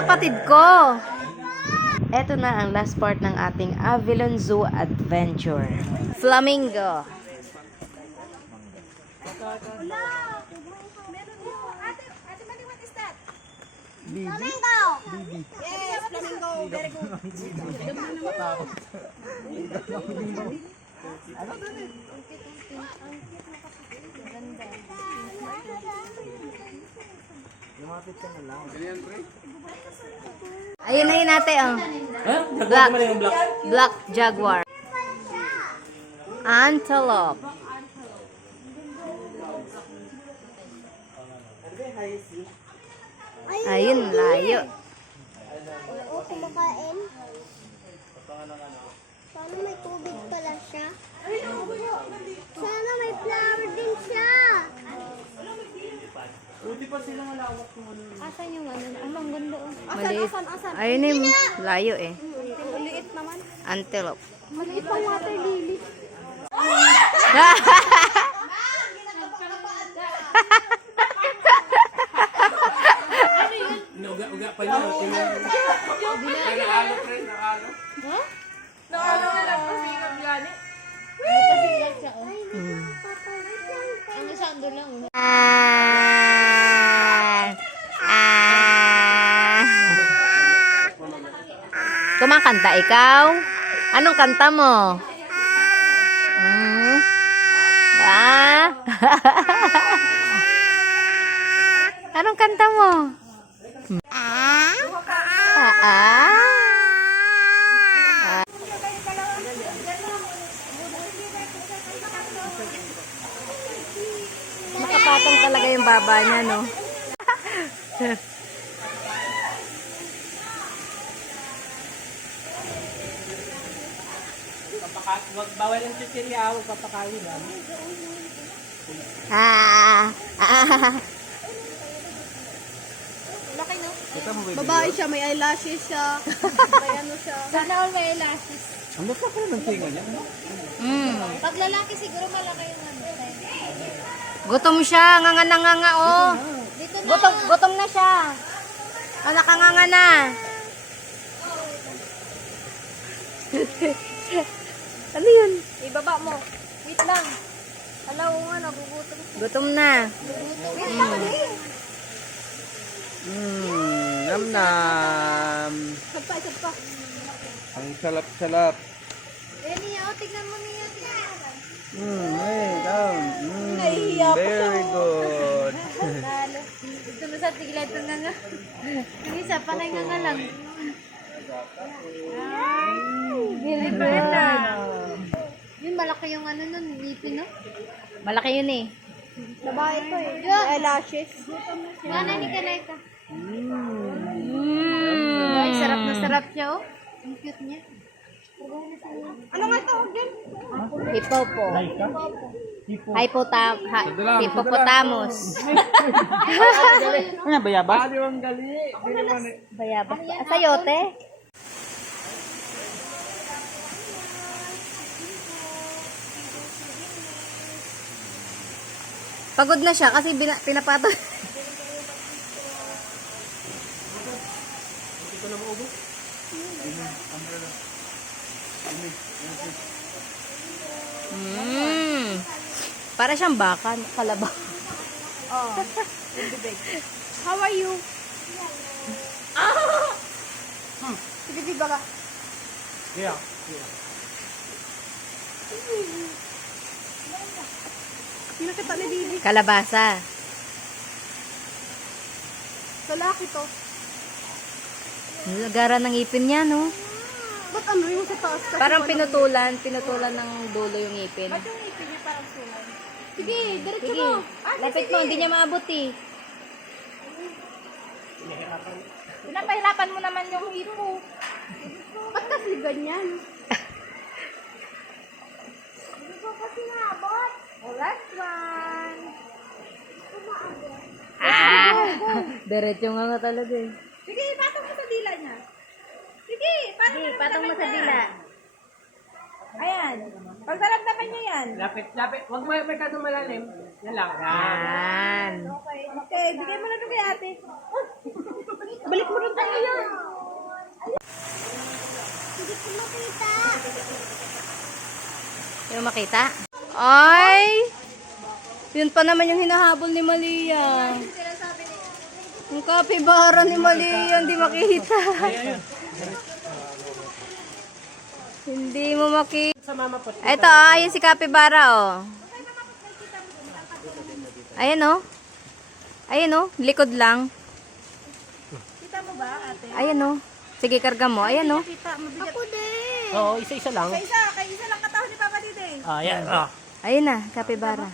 kapatid ko. Ito na ang last part ng ating Avilon Zoo Adventure. Flamingo. Flamingo! Yes, flamingo. Very good. Ayun na yun ate, oh. Black jaguar. Antelope. Ayun, layo. Oo, kumakain. Sana may tubig pala siya. Sana may flower din siya. Asan yung ano? Ang ganda. Maliit. Ayun yung layo eh. Maliit naman. Antelope. Maliit pang water lily. Uga pa yun. Nakalo, friend. Nakalo. Nakalo na lang kasi yung gani. Ano sa ando lang. Kumakanta ikaw? Anong kanta mo? Anong kanta mo? Nakapatong talaga yung baba niya, no? Bawal ang chichirya, huwag papakain. Laki no? Kita mo ba? Babae siya, may eyelashes siya. May ano siya. Sana all may elastic. Ang laki pa ng tinga niya. Pag lalaki siguro malaki yung ano. Gutom siya, nganga, oh. Dito na. Gutom na siya. Nakanganga na. Ano yun? Ibaba mo. Wait lang. Alaw nga, nagugutom. Gutom na. Wait lang, ali. Nam-nam. Sagpa. Ang salap-salap. Eh, niya, tignan mo niya. Very good. Lalo. Dito na sa tigla ito nga nga. Yung isa, panay nga lang. Very good. Yun, malaki yung ano nun, ngipin, no? Malaki yun eh. Babae to eh. May eyelashes. Gana ni Kaneka. Ay, sarap na sarap siya, oh. Ang cute niya. Ano nga tawag din? Hipopo. Hippopotamus. Ano, bayaba? Ang gali. Bayabas. Sayote. Pagod na siya kasi pinapatol. Para siyang baka, kalabaw. Oh. How are you? Sige, di ba ka? Yeah. Pinakita ni Bibi. Kalabasa. Lalaki to. Nilagaran ng ipin niya, no? Ba't ano yung sa taas? Kasi Parang walang- pinutulan ng dulo yung ipin. Ba't yung ngipin niya parang sulan? Sige, diretso Sige, mo. lapit mo, hindi niya maabot eh. Pinapahirapan mo naman yung hipo. Ba't kasi ganyan? Last one. Diretso nga talaga eh. Sige, patong mo sa dila niya. Sige, patong Sige, patong mo sa dila. Ayan. Pagdaramdaman niya yan. Lapit. Huwag mo masyado malalim. Yan lang. Yan. Okay, bigay mo na ito kay ate. Balik mo rin tayo yan. Yung makita? Ay! Yun pa naman yung hinahabol ni Malia. Yung kapibara ni Malia, hindi makita. Hindi mo makita. Sa mama po. Ito, ayun si kapibara, oh. Ayan, oh. Ayan, oh. Likod lang. Kita mo ba, ate? Ayan, oh. Sige, karga mo. Ayan, oh. Kita, mabigat. Ako din. Oo, isa-isa lang. Kay isa lang katahon ni Papa Dide. Ah, yan. Ah. Ayun na, kapibara.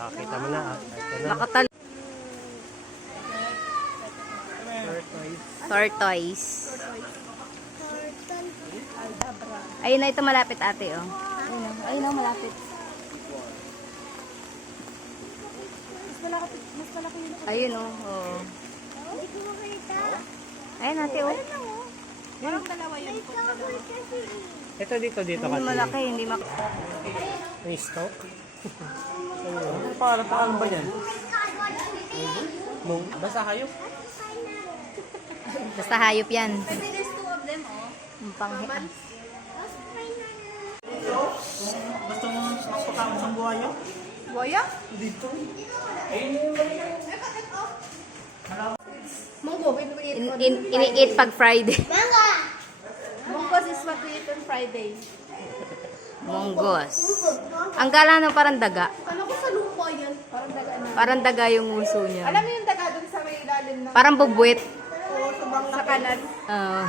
Ah, kita mo na. Nakatal. Tortoise. Ayun na, ito malapit ate, oh. Ayun na, malapit. Mas malaki yun. Ayun, oh. Oh. Ayun ate, oh. Parang dalawa yun. Ito dito Hindi kasi. malaki, hindi mak... May stock. Ano pangalan ba yan? Mung. Basta kayo. Basta hayop yan. Ang panghi... Gusto mo pagkakas ng buhaya? Boya? Dito. Munggo, Ini-eat pag Friday. Munggos is what we eat on Friday. Monggos. Ang gala ng parang daga. Kala ko sa lupa yan. Parang daga na. Parang daga yung uso niya. Alam mo yung daga dun sa may ilalim ng... Parang bubwit. Oo, sa kanan. Ah.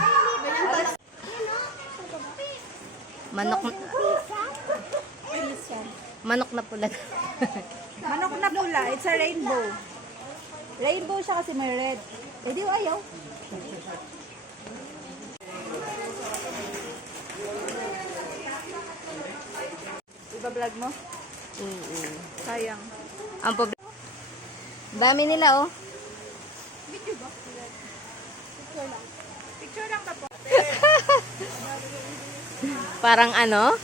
Manok. Manok na pula. Manok na pula, it's a rainbow. Rainbow siya kasi may red. Eh di ayaw. Iba-vlog mo? Sayang. Ang problema. Dami nila, oh. Video ba? Picture lang. Picture lang ka po. Parang ano?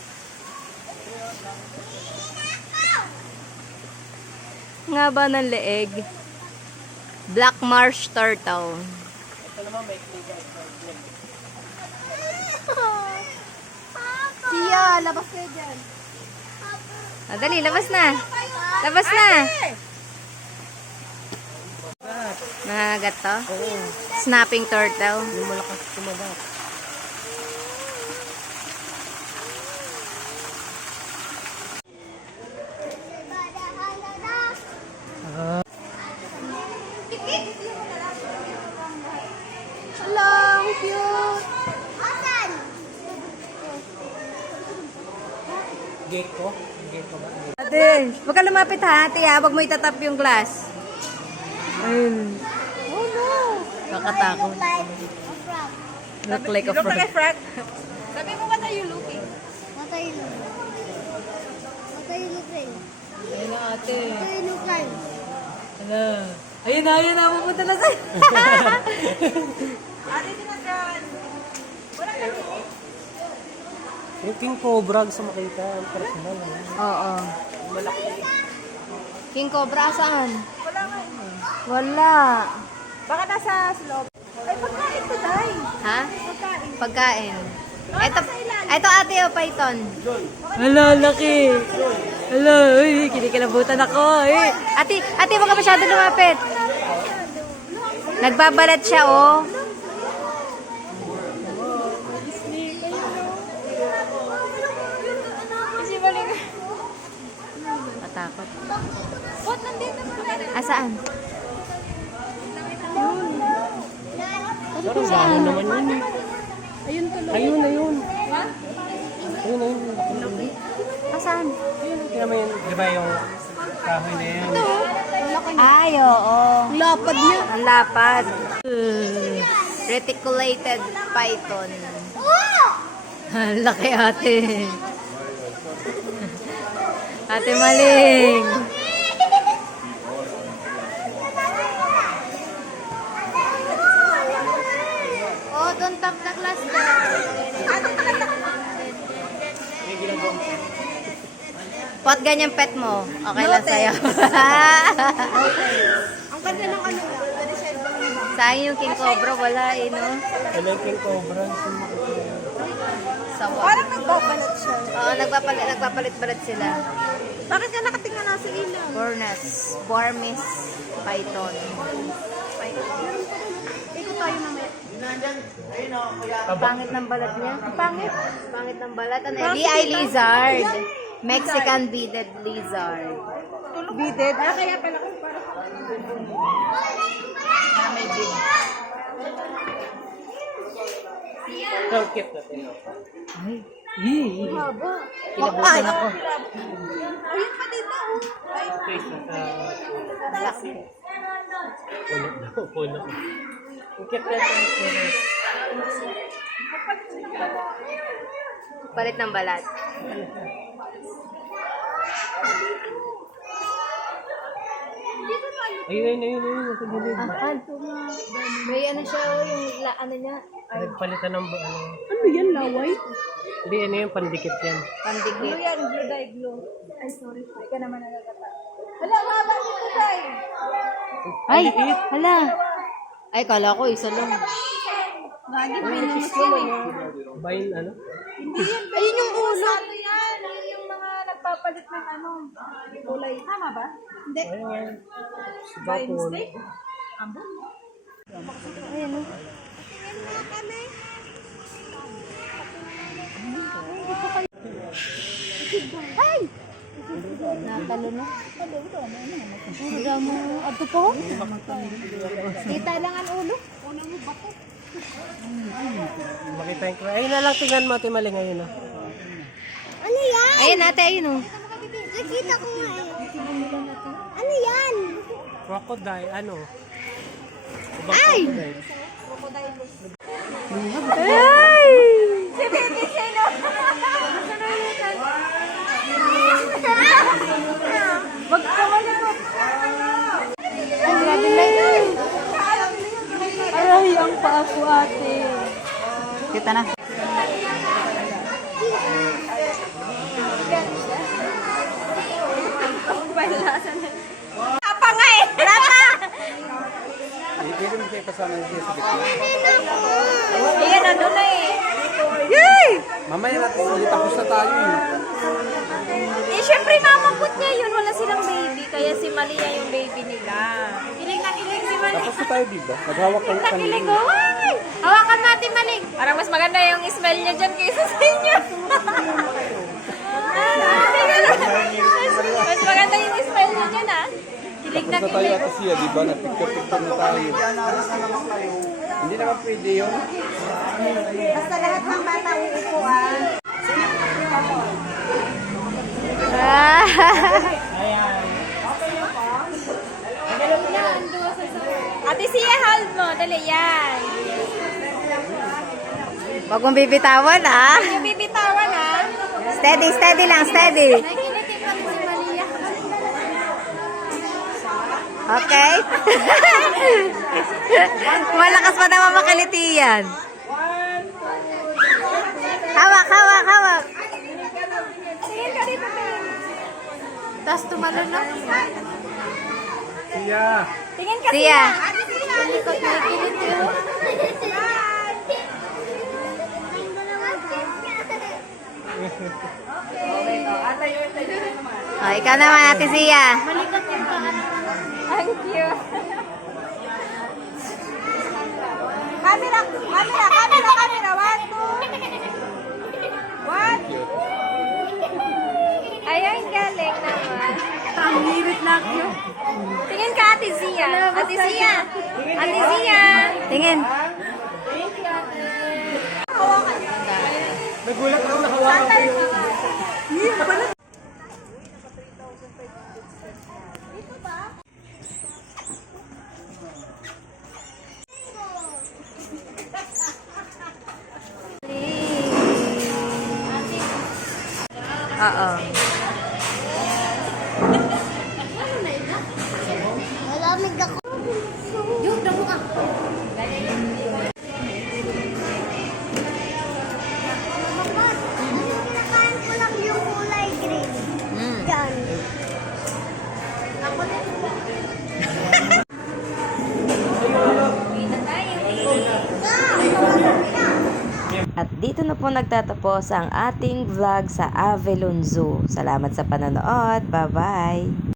Nga ba ng leeg? Black marsh turtle. Sia, labas kayo dyan. Ah, dali, labas na. Labas na. Nakagat to? Snapping turtle. Yung malakas tumagat. Hello, cute. Gate ko? Gate ko ba? Ate, huwag ka lumapit ha, ate ha. Huwag mo itatap yung glass. Ayun. Oh no. Kakatakot. Look like a You look like a frog. frog. Sabi mo, what are you looking? What are you looking? What are you looking? Ayun na ate. What are you looking? Hello. Ayun na, pupunta na sa'yo. Ate, tinatran. Wala na. Yung king cobra gusto makita. Ang personal. Oo. King Cobra, saan? Wala nga. Wala. Baka nasa slope. Ay, pagkain to, Day. Ha? Pagkain. Pagkain. Ito ate o python. Hala, laki. Hala, uy, kinikilabutan ako. Uy. Ate, wag ka masyado lumapit. Nagbabalat siya, oh. Matakot. What? Nandito na. Asaan? Parang gano'n naman yun eh. Ayun tuloy. Ayun, ayun. Ayun, ayun. Asaan? Kaya mo yun. Di ba yung kahoy na yan? Ay, oo. Lapad niya. Ang lapad. Reticulated python. Ang laki ate. Ate Maling. Oh, don't tap the glass there. Pot ganyan pet mo. Okay lang sa'yo. Ang ganda ng ano lang. Pwede siya ibang Sayang yung king cobra, wala eh, no? Ano yung king cobra? Sumakita. Sawa. Parang nagbabalat siya. Oo, nagpapalit-balit sila. Bakit ka nakatingnan na sa ilaw? Bornas, Burmese python. Ikaw tayo mamaya. Pangit ng balat niya. Pangit. Pangit ng balat. Ano? D.I. lizard. Mexican beaded lizard. Beaded? Kaya pala ko parang... May bead. Ang cute natin. Ay. Haba. Kilabutan ako. Ayun pa dito. Ay, Face na sa... Laki. Puno na. Puno. Ang cute natin. Palit ng balat. Ayun. Nasa gilid. Ang may ano siya, oh, yung ano niya. Ay, Nagpalitan ng ano. ano yan, laway? Hindi, ano yung pandikit yan. pandikit. Ano yan, blue dye glow. Ay, sorry. Hindi ka naman nagagata. Hala, haba dito, Day. Ay, hala. Ay, kala ko isa lang. Lagi, pinis ko eh. Bayin ano? Hindi yan. Ayun yung ulo. Ano yan? Yun yung mga nagpapalit ng ano. Kulay. Tama ba? Hindi. Ayun. By Bakul. mistake? Amo. Ayan, oh. Ay! Nakalo na. Puro daw mo. Ato po? Kita lang ang ulo. Makita yung cry. Ayun na lang, tingnan mo, Ate Maling ngayon. Oh. Ano yan? Ayan ate, ayun oh. Nakita ko nga eh. Ano yan? Crocodile, ano? Ay! Crocodile. Ay! Si Baby Sino. Wag ka malikot. Ang grabe na yun. Aray, ang paa ko, ate. Kita na. Apa nga eh. Pwede mo kayo kasama niya sa gitna. Ayan, ano na eh. Yay! Mamaya natin, tapos na tayo. Eh, syempre mamaput niya yun. Wala silang baby. Kaya si Malia yung baby nila. Kilig na kilig si Malia. Tapos na tayo, diba? Maghawak kayo Kilig na kilig. Ay! Hawakan natin Maling. Parang mas maganda yung smell niya dyan kaysa sa inyo. Mas maganda yung smell niya dyan ah. Kilig na Tapos na tayo kilig. ata siya, di ba? Nagpicture-picture na tayo. Hindi naman pwede yun. Basta lahat ng bata uupo ah. Ate Sia, hold mo. Dali yan. Huwag mong bibitawan ha. Yung bibitawan ah. Steady, steady lang, steady. Nakikinig pa si Malia. Okay? Malakas pa naman makiliti yan. Hawak, hawak, hawak. Tingin ka dito, Tingin. Tapos tumalon na. Siya! Tingin ka Sia. Likot na kilit yun. Oh, ikaw naman, Ate Sia. Thank you. Camera, camera, camera, camera. 1, 2. What? Ayun, galing naman. Ang hirit na ako. Tingin ka, Ate Zia. Ate Zia. Ate Zia. Tingin. Nagulat ako na hawakan ko yung... Oo. Malamig ako. Yung damo ka. Mama, kinakain ko lang yung kulay green. Yan. Ako din. At dito na po nagtatapos ang ating vlog sa Avalon Zoo. Salamat sa panonood. Bye-bye!